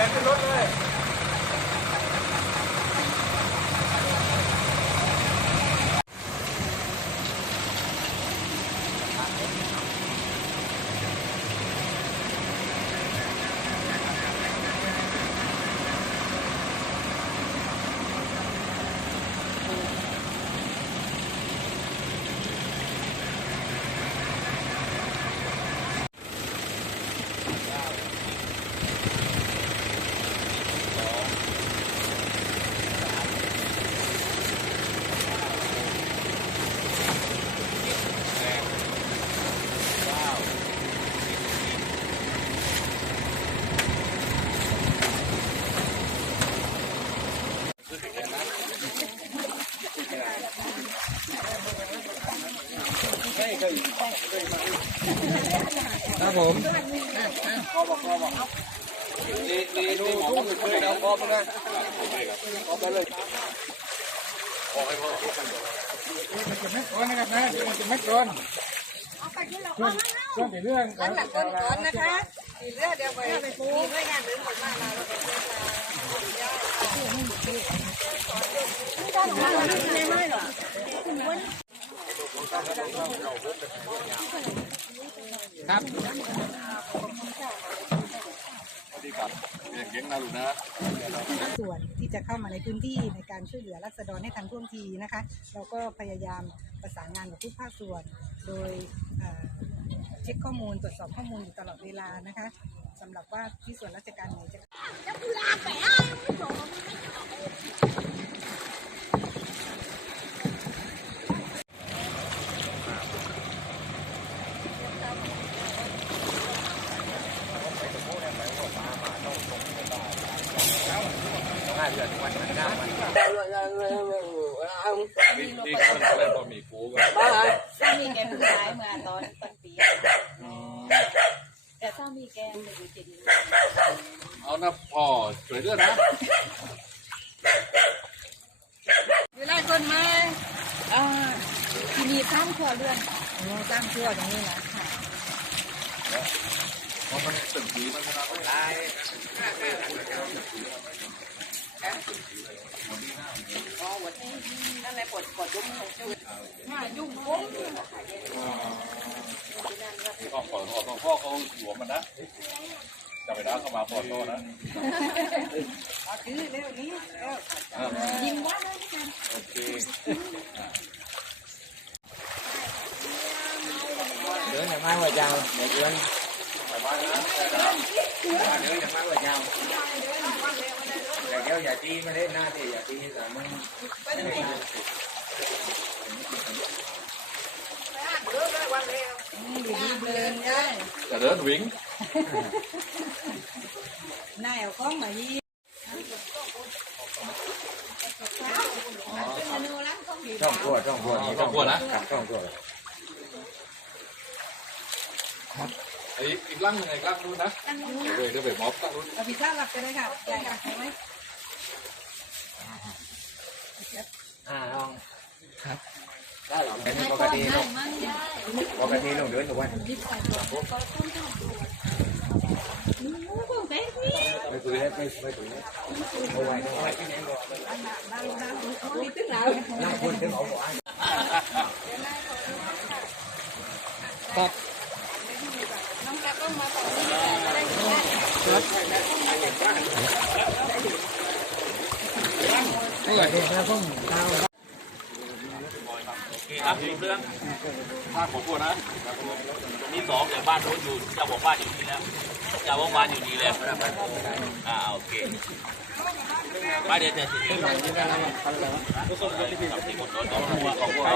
É, é, é. นรถเลยครับผมนี่นี่ดูทุ่งเคยเอาคอไปเลยคอไปเลยก่อนนะครับนะมันจะไม่ก่อนช่วงช่วงเรื่องอันหลังก่อนก่อนนะคะสีเลือดเดียวไปมีด้วยงานหรือหมดมาแล้วก็เรียกมาครับเก่นะลู กนะส่วนที่จะเข้ามาในพื้นที่ในการช่วยเหลือรัษฎรให้ทันท่วงทีนะคะ เราก็พยายามประสานงานกับทุกภาคส่วน โดยเอ่อเช็คข้อมูลตรวจสอบข้อมูลอยู่ตลอดเวลานะคะสำหรับว่าที่ส่วนราชการไหนจะ นี่คนเขาเล่นบะหมี่ฟูกันสามีแกเพิ่งย้ายมาตอนต้นปีแต่สามีแกม่รู้จะดีเอานะพ่อช่วยด้วยนะอยู่ได้คนไหมอ่าที่มีข้ามครัวเรือนโอ้สร้งครัวตรงนี้นะเพราะมันตึกดีมันขนาดไหน นั่นแหละปวดปวดยุ่งมายุ่งผมพ่อขอขอพ่อเขาหลวมมันนะจะไปด้าเข้ามาพอโทษนะถือเร็วนี้เร็วยิงว่าเลยโอเคเดินอย่างมากกว่าเจ้าเดี๋ยวเดินเดินอย่างมากกว่าเจ้าแต่เดี๋ยว อย่าตีไม่ได้หน้าที่อย่าตีแต่มึงดีดีเดินได้จะเดินวิ่งนายเอาข้องมายีช่องตัวช่องตัวนี้ต้องกลัวนะช่องตัวไอ้อีกร่างหนึ่งไอ้ร่างนู้นนะเดี๋ยวเดี๋ยวไปม็อบร่างนู้นเอาพิซซ่าหลับกันเลยค่ะใหญ่ค่ะเห็นไหม อ่าลองครับได้หรอเป็นปกติลูกปกติลูกเดินทุกวันไม่คุยเลยไม่ไม่คุยเลยเอาไว้เอาไว้นั่งคุยถึงเอาไว้ครับน้องแกต้องมาต่อที่นี่ได้ได้ไม่อยา ครับมีเรื่องภาคผมพูดนะนี่สองเดี๋ยวบ้านโน้นอยู่จะบอกบ้านอยู่นี่แล้วจะบอกบ้านอยู่นี่แล้วอ่าโอเคบ้านเดี๋ยวจะสิ่งที่ด้แล้วทุกคนก็ที่วบที่คนโน้นของวัวของวัว